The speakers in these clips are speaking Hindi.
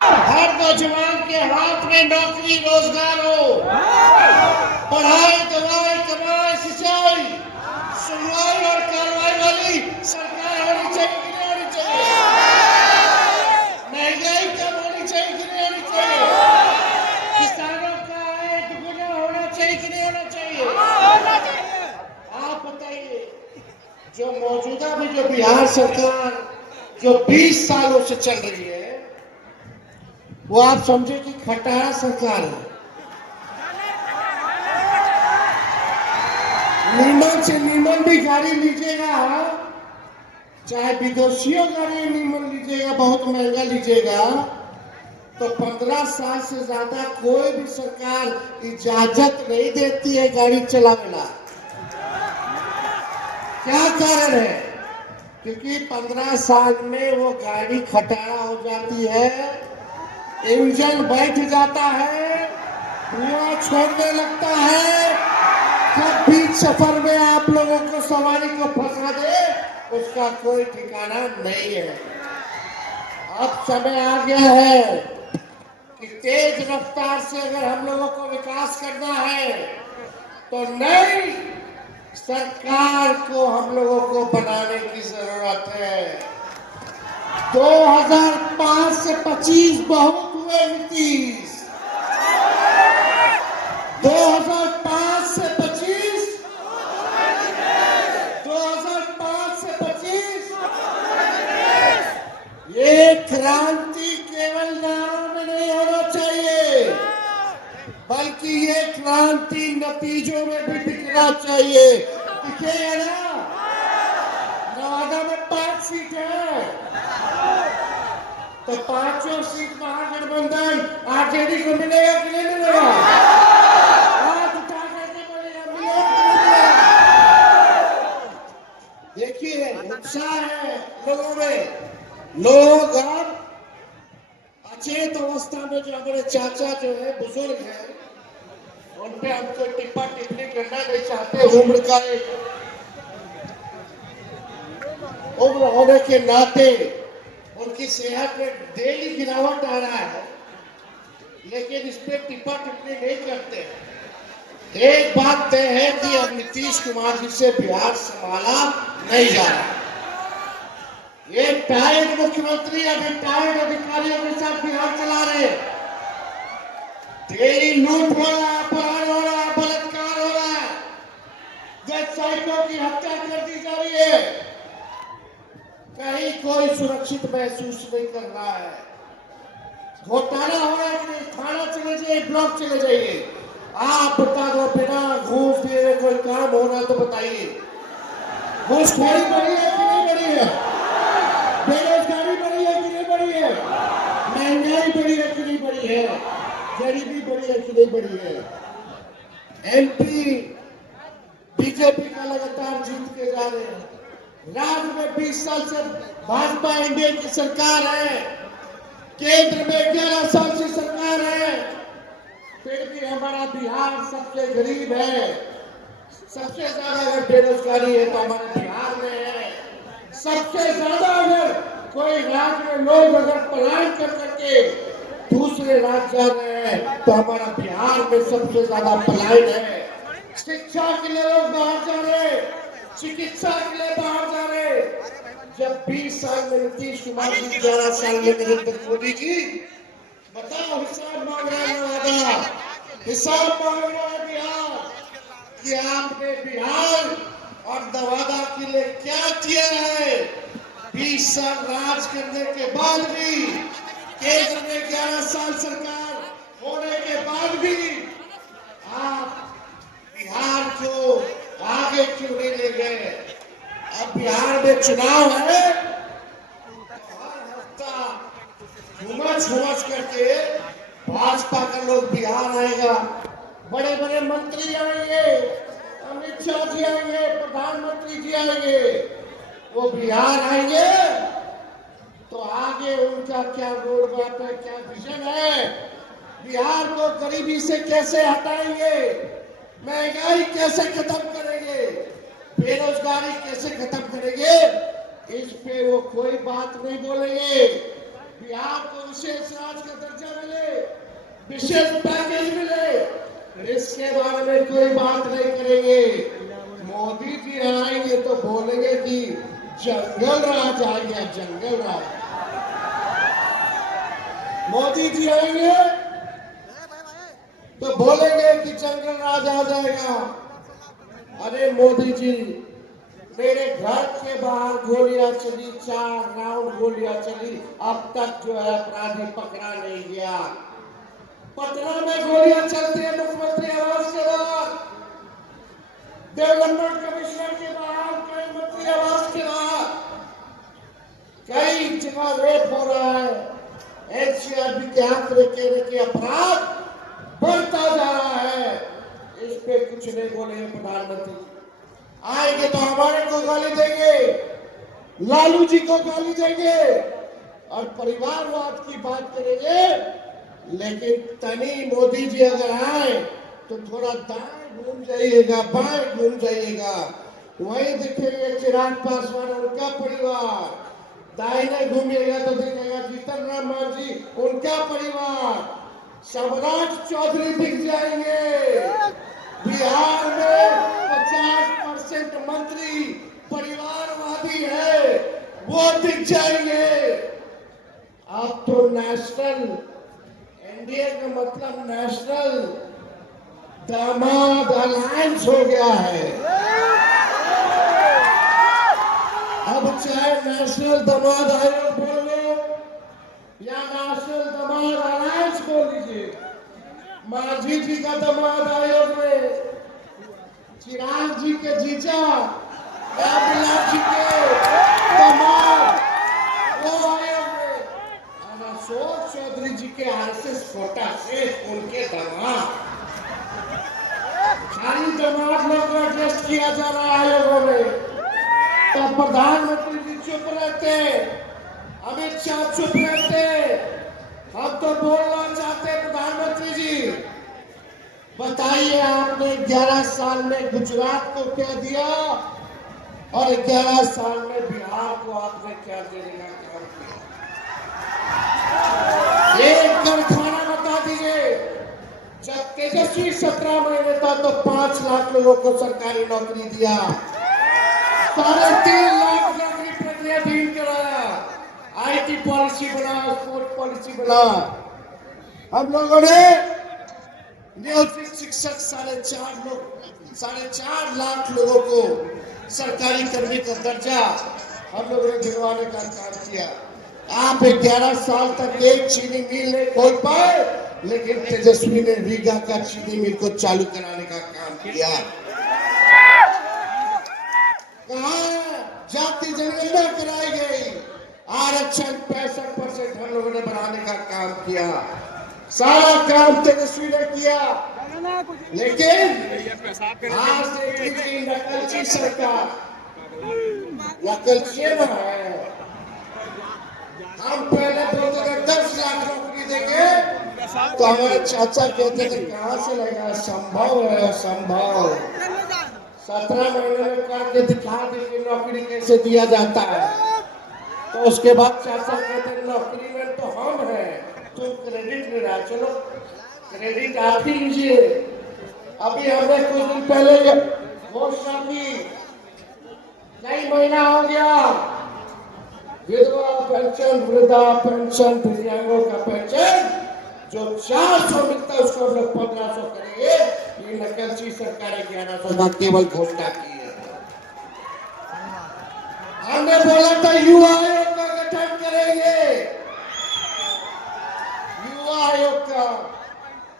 हर नौजवान के हाथ में नौकरी रोजगार हो, पढ़ाई दवाई कमाई सिंचाई सुनवाई और कार्रवाई वाली सरकार होनी चाहिए कि नहीं होनी चाहिए? महंगाई कम होनी चाहिए कि नहीं होनी चाहिए? किसानों का आय दुगुना होना चाहिए कि नहीं होना चाहिए? आप बताइए, जो मौजूदा में जो बिहार सरकार जो 20 सालों से चल रही है, वो आप समझे कि खटारा सरकार है। नीमन से नीमन भी गाड़ी लीजिएगा, चाहे विदेशियों गाड़ी नीमन लीजिएगा, बहुत महंगा लीजिएगा, तो 15 साल से ज्यादा कोई भी सरकार इजाजत नहीं देती है गाड़ी चलाना। क्या कारण है? क्योंकि 15 साल में वो गाड़ी खटारा हो जाती है, इंजन बैठ जाता है, धुआं छोड़ने लगता है। जब बीच सफर में आप लोगों को सवारी को फंसा दे, उसका कोई ठिकाना नहीं है। अब समय आ गया है कि तेज रफ्तार से अगर हम लोगों को विकास करना है, तो नई सरकार को हम लोगों को बनाने की जरूरत है। 2005 से 25 बहुत हुए नीतीश, 2005 से 25, 2005 से 25, ये क्रांति केवल नारों में नहीं होना चाहिए, बल्कि ये क्रांति नतीजों में भी दिखना चाहिए। दिखेगा ना? नवादा में 5 सीट है, तो 5 सीट महागठबंधन आरजेडी को मिलेगा कि नहीं मिलेगा? हाथ उठा करके बोलेगा, मिलेगा। देखिए, उत्साह है लोगों में। लोग अब अचेत अवस्था में जो हमारे चाचा जो है बुजुर्ग हैं, उन पे हमको टिप्पा टिप्पणी करना नहीं चाहते। उम्र होने के नाते उनकी सेहत में डेली गिरावट आ रहा है, लेकिन इस पे टिप्पा टिप्पणी नहीं करते। एक बात तय है कि अब नीतीश कुमार जी से बिहार संभाला नहीं जा रहा। ये टायर्ड मुख्यमंत्री अभी टायर्ड अधिकारियों के साथ बिहार चला रहे। डेली लूट हो रहा है, अपहरण हो रहा है, बलात्कार हो रहा है, वेबसाइटों की हत्या कर दी जा रही है। कहीं कोई सुरक्षित महसूस नहीं कर रहा है। घोटाला हो रहा है कि नहीं? थाना चले जाइए, ब्लॉक चले जाइए, आप बता दो, बिना घूस दिए कोई काम हो रहा है तो बताइए। घूसखोरी बढ़ी है कि नहीं बढ़ी है? बेरोजगारी बढ़ी है कि नहीं बढ़ी है? महंगाई बढ़ी है कि नहीं बढ़ी है? गरीबी बढ़ी है कि नहीं बढ़ी है? एमपी बीजेपी का लगातार जीत के जा रहे हैं। राज्य में 20 साल से भाजपा एनडीए की सरकार है, केंद्र में 11 साल से सरकार है, फिर भी हमारा बिहार सबसे गरीब है। सबसे ज्यादा अगर बेरोजगारी है तो हमारे बिहार में है। सबसे ज्यादा अगर कोई राज्य में लोग अगर पलायन कर करके दूसरे राज्य जा रहे हैं तो हमारा बिहार में सबसे ज्यादा पलायन है। शिक्षा के लिए लोग बाहर जा रहे हैं, चिकित्सा के लिए बाहर जा रहे। जब 20 साल में नीतीश कुमार जी, 11 साल में नरेंद्र मोदी जी, बताओ हिसाब मांग रहा है नवादा, हिसाब मांग रहा है बिहार कि आपने बिहार और नवादा के लिए क्या किया है। 20 साल राज करने के बाद भी, केंद्र में 11 साल सरकार होने के बाद भी आप बिहार को आगे क्यों नहीं ले गए? अब बिहार में चुनाव है, हर हफ्ता घूमच करके भाजपा का लोग बिहार आएगा, बड़े बड़े मंत्री आएंगे, अमित शाह जी आएंगे, प्रधानमंत्री जी आएंगे, वो बिहार आएंगे तो आगे उनका क्या रोड मैप है, क्या विजन है, बिहार को गरीबी से कैसे हटाएंगे, महंगाई कैसे खत्म करेंगे, बेरोजगारी कैसे खत्म करेंगे, इस पे वो कोई बात नहीं बोलेंगे। बिहार को विशेष राज्य का दर्जा मिले, विशेष पैकेज मिले, इसके बारे में कोई बात नहीं करेंगे। मोदी जी आएंगे तो बोलेंगे कि जंगल राज आ गया, जंगल राज। मोदी जी आएंगे तो बोलेंगे कि जंगल राज आ जाएगा। अरे मोदी जी, मेरे घर के बाहर गोलियां चली, 4 राउंड गोलियां चली, अब तक जो है अपराधी पकड़ा नहीं गया। पटना में गोलियां चलती है मुख्यमंत्री आवास के बाहर, डेवलपमेंट कमिश्नर के बाहर, कई मंत्री आवास के बाहर, कई जगह रेप हो रहा है। एनसीआरबी के आंकड़े कहने के अपराध बढ़ता जा रहा है। इस पे कुछ नहीं बोलेंगे प्रधानमंत्री। आएंगे तो हमारे को गाली देंगे, लालू जी को गाली देंगे और परिवारवाद की बात करेंगे। लेकिन तनी मोदी जी अगर आए तो थोड़ा दाएं घूम जाइएगा, बाएं घूम जाइएगा, वहीं दिखेंगे चिराग पासवान उनका परिवार। दाहिने घूमिएगा तो दिखेगा जीतन राम मांझी उनका परिवार। शिवराज चौधरी दिख जाएंगे। बिहार में 50% मंत्री परिवारवादी है, वो दिख जाएंगे। अब तो नेशनल, एनडीए का मतलब नेशनल दामाद अलायंस हो गया है। अब चाहे नेशनल दामाद आयोग बोल लो या नेशनल दामाद अलायंस बोल लीजिए, मांझी जी का दामाद आयोग में, चिराग जी के जीजा रामविलास जी के दामाद वो आयोग में, और अशोक चौधरी जी के आरएसएस कोटा से उनके दामाद। खाली दामाद लोग को एडजस्ट किया जा रहा है आयोगों में। तो प्रधानमंत्री जी चुप रहते, अमित शाह चुप रहते, हम तो बोलना चाहते। प्रधानमंत्री जी बताइए, आपने 11 साल में गुजरात को क्या दिया और 11 साल में बिहार को आपने क्या देने का काम किया? एक कारखाना बता दीजिए। जब तेजस्वी 17 महीने था तो 5 लाख लोगों को सरकारी नौकरी दिया, 3.5 लाख नौकरी प्रक्रिया डील कराया, आईटी पॉलिसी बना, स्पोर्ट्स पॉलिसी बना। हम लोगों ने नियोजित शिक्षक 4.5 लाख लोगों को सरकारी कर्मी का दर्जा हम लोगों ने दिलवाने का काम किया। आप 11 साल तक एक चीनी मिल नहीं खोल पाए, लेकिन तेजस्वी ने रीगा का चीनी मिल को चालू कराने का काम किया। कहाँ जाति जनगणना कराई गई, आरक्षण 65% हम लोगों ने बढ़ाने का काम किया। सारा काम तेजस्वी ने किया। लेकिन आज देखिए नकलची सरकार, नकलची है। हम पहले बोलते थे 10 लाख नौकरी देंगे, तो हमारे चाचा कहते थे कहाँ से लगा, संभव है संभव। 17 महीने में करके दिखा देंगे नौकरी कैसे दिया जाता है। तो उसके बाद चाचा कहते नौकरी में तो हम हैं, तुम क्रेडिट ले रहा, चलो क्रेडिट आप ही लीजिए। अभी हमने कुछ दिन पहले घोषणा की, कई महीना हो गया, विधवा पेंशन, वृद्धा पेंशन, दिव्यांगों का पेंशन जो 400 मिलता है उसको हम लोग 1500 करेंगे। ये नकलची सरकार 1100 का केवल घोषणा की है। हमने बोला था युवा आयोग का गठन करेंगे, युवा आयोग का।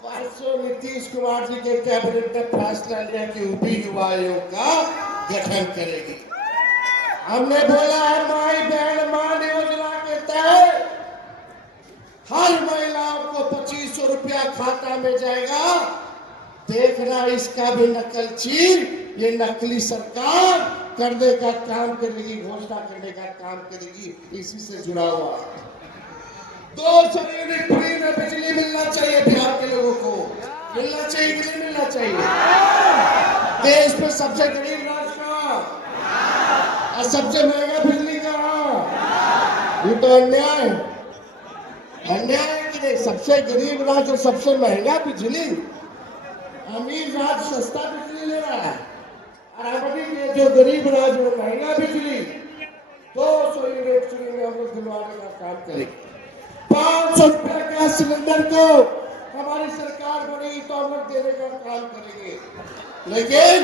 परसों नीतीश कुमार जी के कैबिनेट ने फैसला लिया कि यूपी युवा आयोग का गठन करेगी। हमने बोला है माई बहन मान योजना के तहत हर महिलाओं को 2500 रुपया खाता में जाएगा। देखना इसका भी नकलची, ये नकली सरकार करने का काम करेगी, घोषणा करने का काम करेगी। इसी से जुड़ा हुआ 200 यूनिट फ्री में बिजली मिलना चाहिए बिहार के लोगों को। मिलना चाहिए कि नहीं मिलना चाहिए? देश में सबसे गरीब राज्य कहाँ और सबसे महंगा बिजली कहाँ? ये तो अन्याय। अन्याय की नहीं, सबसे गरीब राज्य सबसे महंगा बिजली, अमीर राज्य सस्ता बिजली ले रहा है, और अभी के जो गरीब राज्य में महंगा बिजली 200 यूनिट फ्री में हम लोग दिलवाने का काम करेंगे। 500 रुपए गैस सिलेंडर को हमारी सरकार बनेगी तो हम लोग देने का काम करेंगे। लेकिन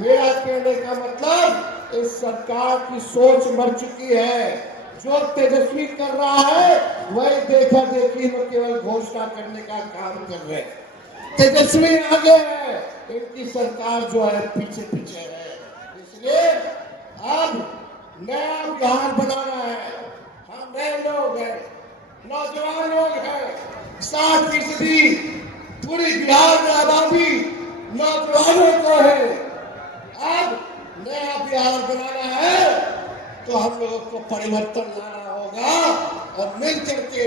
मेरा कहने का मतलब इस सरकार की सोच मर चुकी है। जो तेजस्वी कर रहा है वही देखा देखी में केवल घोषणा करने का काम कर रहे हैं। तेजस्वी आगे है, इनकी सरकार जो है पीछे पीछे है। इसलिए अब नया बिहार बनाना है। हम नए लोग हैं, नौजवान लोग हैं, 60% पूरी बिहार में आबादी नौजवानों को है। अब नया बिहार बनाना है तो हम लोगों को परिवर्तन लाना होगा और मिल करके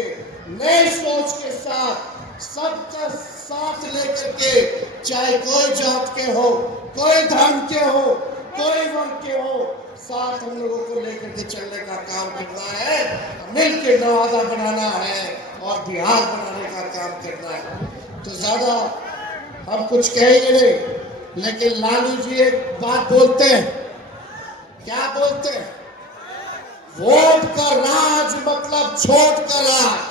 नए सोच के साथ सबका साथ लेकर के, चाहे कोई जात के हो, कोई धर्म के हो, कोई वर्ग के हो, साथ हम लोगों को लेकर के चलने का काम करना है। मिल के नवादा बनाना है और बिहार बनाने का काम करना है। तो ज्यादा हम कुछ कहेंगे नहीं, लेकिन लालू जी एक बात बोलते हैं। क्या बोलते हैं? वोट का राज मतलब छोट का राज।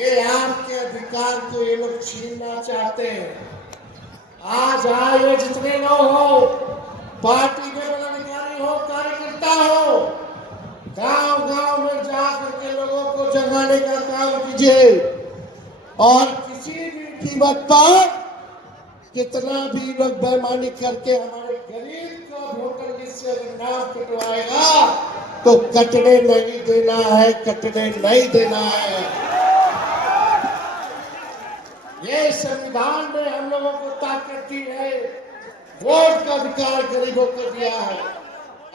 ये आपके अधिकार को ये लोग छीनना चाहते हैं। आज आए जितने लोग हो, पार्टी के पदाधिकारी हो, कार्यकर्ता हो, गांव गांव में जाकर के लोगों को जगाने का काम कीजिए और किसी भी कीमत पर कितना भी लोग बेईमानी करके हमारे गरीब को वोटर लिस्ट से अगर नाम कटवाएगा तो कटने नहीं देना है, कटने नहीं देना है। ये संविधान ने हम लोगों को ताकत दी है, वोट का अधिकार गरीबों को दिया है।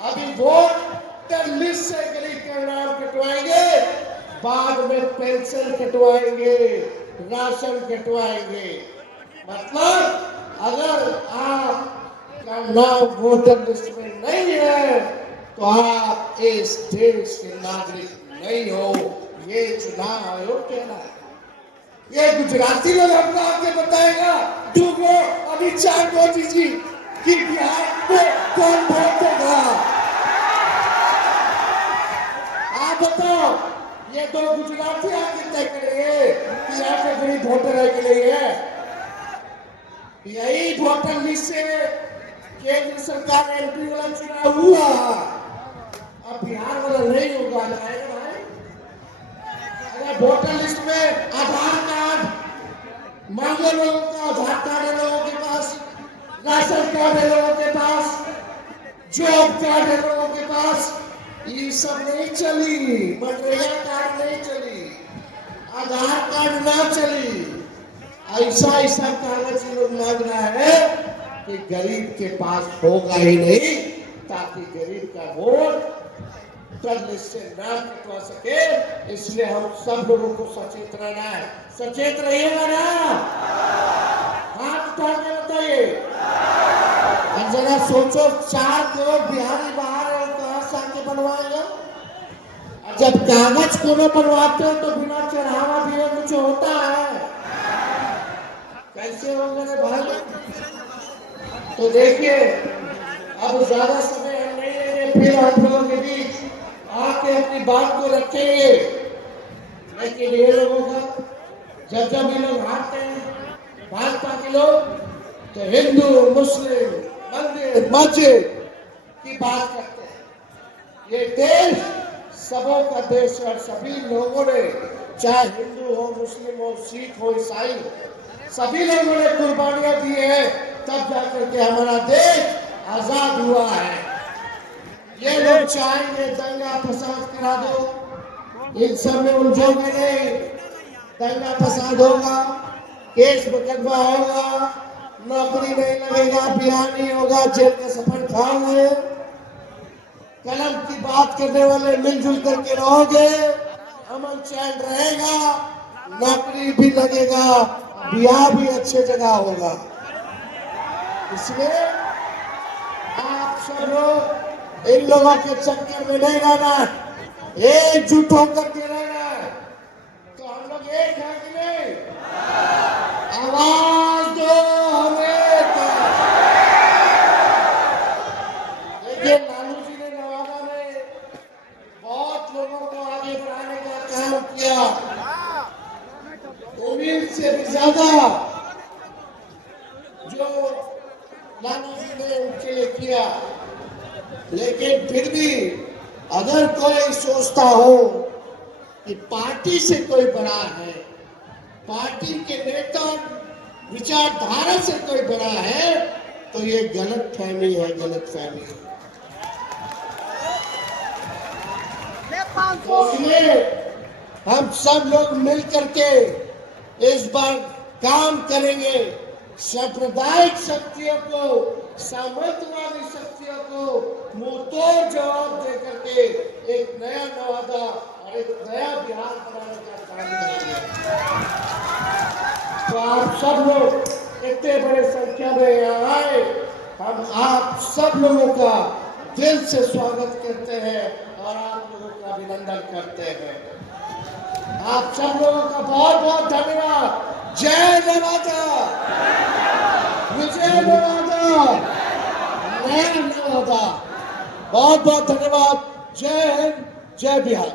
अभी वोटर लिस्ट से गरीब का नाम कटवाएंगे, बाद में पेंशन कटवाएंगे, राशन कटवाएंगे। मतलब अगर आपका नाम वोटर लिस्ट में नहीं है तो आप इस देश के नागरिक नहीं हो। ये चुनाव आयोग कहना है। ये गुजराती लोग हमको आके बताएगा डूबो अमित शाह मोदी जी कि बिहार में कौन वोट देगा। आप बताओ, ये दो गुजराती आके तय करेंगे कि यहाँ पे गरीब वोटर है कि नहीं है। यही वोटर लिस्ट से केंद्र सरकार एमपी वाला चुनाव हुआ, अब बिहार वाला नहीं होगा। भाई अगर वोटर लिस्ट में आधार कार्ड मांगे लोगों का, आधार कार्ड है लोगों के पास, राशन कार्ड है लोगों के पास, जॉब कार्ड है लोगों के पास, ये सब नहीं चली। मनरेगा कार्ड नहीं चली, आधार कार्ड ना चली। ऐसा ऐसा कागज लोग मांग रहा है कि गरीब के पास होगा ही नहीं, ताकि गरीब का वोट लिस्ट से ना कटवा सके। इसलिए हम सब लोगों को सचेत रहना है। सचेत रहिएगा ना, हाथ उठा के बताइए। और जरा सोचो, 4 करोड़ बिहारी बाहर है, कहां से आके बनवाएगा। जब कागज को न बनवाते हो तो बिना चढ़ावा दिए कुछ होता है, कैसे होंगे रे भाई। तो देखिए, अब ज्यादा समय हम नहीं लेंगे, फिर आप लोगों के बीच आके अपनी बात को रखेंगे। लेकिन ये लोगों का जब ये लोग हारते हैं, भाजपा के लोग, तो हिंदू मुस्लिम मंदिर मस्जिद की बात करते हैं। ये देश सबों का देश है और सभी लोगों ने, चाहे हिंदू हो, मुस्लिम हो, सिख हो, ईसाई हो, सभी लोगों ने कुर्बानियां दी है, तब जाकर के हमारा देश आजाद हुआ है। ये लोग चाहेंगे दंगा फसाद करा दो, इन सब में उलझोगे नहीं। दंगा फसाद होगा, केस मुकदमा होगा, नौकरी नहीं लगेगा, बिहार नहीं होगा, जेल का सफर खाओगे। कलम की बात करने वाले मिलजुल करके रहोगे, अमन चैन रहेगा, नौकरी भी लगेगा, बिहार भी अच्छे जगह होगा। इसलिए आप सब लोग इन लोगों के चक्कर में नहीं रहना, एकजुट होकर के रहना। एक है कि नहीं? आवाज दो हमें। देखिए लालू जी ने नवादा में बहुत लोगों को आगे बढ़ाने का काम किया, उम्मीद से भी ज्यादा जो लालू जी ने उनके लिए किया। लेकिन फिर भी अगर कोई सोचता हो कि पार्टी से कोई बड़ा है, पार्टी के नेता विचारधारा से कोई बड़ा है, तो ये गलत फहमी है, गलत फहमी है। तो इसलिए हम सब लोग मिल करके इस बार काम करेंगे, सांप्रदायिक शक्तियों को, सामंतवादी शक्तियों को मुंहतोड़ जवाब दे करके एक नया नवादा और एक नया बिहार बनाने का काम करेंगे। तो आप सब लोग इतने बड़े संख्या में यहाँ आए, हम आप सब लोगों का दिल से स्वागत करते हैं और आप लोगों का अभिनंदन करते हैं। आप सब लोगों का बहुत बहुत धन्यवाद। जय नवादा, विजय नवादा, नया नवादा। बहुत बहुत धन्यवाद। जय हिंद, जय बिहार।